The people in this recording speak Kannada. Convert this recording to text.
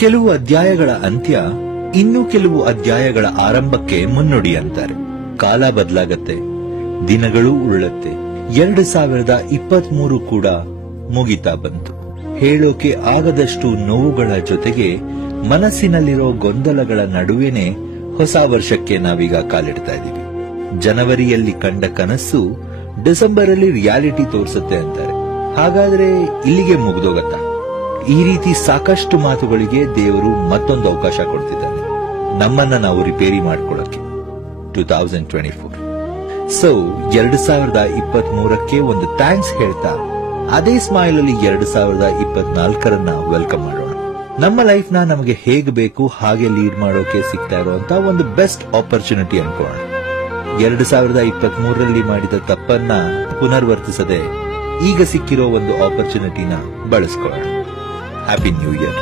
ಕೆಲವು ಅಧ್ಯಾಯಗಳ ಅಂತ್ಯ ಇನ್ನೂ ಕೆಲವು ಅಧ್ಯಾಯಗಳ ಆರಂಭಕ್ಕೆ ಮುನ್ನುಡಿ ಅಂತಾರೆ. ಕಾಲ ಬದಲಾಗತ್ತೆ, ದಿನಗಳು ಉರುಳತ್ತೆ. 2023 ಕೂಡ ಮುಗಿತಾ ಬಂತು. ಹೇಳೋಕೆ ಆಗದಷ್ಟು ನೋವುಗಳ ಜೊತೆಗೆ ಮನಸ್ಸಿನಲ್ಲಿರೋ ಗೊಂದಲಗಳ ನಡುವೆನೆ ಹೊಸ ವರ್ಷಕ್ಕೆ ನಾವೀಗ ಕಾಲಿಡ್ತಾ ಇದೀವಿ. ಜನವರಿಯಲ್ಲಿ ಕಂಡ ಕನಸು ಡಿಸೆಂಬರ್ ಅಲ್ಲಿ ರಿಯಾಲಿಟಿ ತೋರಿಸುತ್ತೆ ಅಂತಾರೆ. ಹಾಗಾದ್ರೆ ಇಲ್ಲಿಗೆ ಮುಗ್ದೋಗತ್ತಾ? ಈ ರೀತಿ ಸಾಕಷ್ಟು ಮಾತುಗಳಿಗೆ ದೇವರು ಮತ್ತೊಂದು ಅವಕಾಶ ಕೊಡ್ತಿದ್ದಾನೆ, ನಮ್ಮನ್ನ ನಾವು ರಿಪೇರಿ ಮಾಡ್ಕೊಳ್ಳೋಕೆ. 2024 ಸೊ 2023ಕ್ಕೆ ಒಂದು ಥ್ಯಾಂಕ್ಸ್ ಹೇಳ್ತಾ ಅದೇ ಸ್ಮೈಲ್ ಅಲ್ಲಿ 2024 ವೆಲ್ಕಮ್ ಮಾಡೋಣ. ನಮ್ಮ ಲೈಫ್ ನ ನಮಗೆ ಹೇಗೆ ಬೇಕು ಹಾಗೆ ಲೀಡ್ ಮಾಡೋಕೆ ಸಿಗ್ತಾ ಇರುವಂತ ಒಂದು ಬೆಸ್ಟ್ ಆಪರ್ಚುನಿಟಿ ಅನ್ಕೋಣ. 2023ರಲ್ಲಿ ಮಾಡಿದ ತಪ್ಪನ್ನ ಪುನರ್ವರ್ತಿಸದೆ ಈಗ ಸಿಕ್ಕಿರೋ ಒಂದು ಆಪರ್ಚುನಿಟಿನ ಬಳಸ್ಕೊಳ್ಳೋಣ. Happy new year.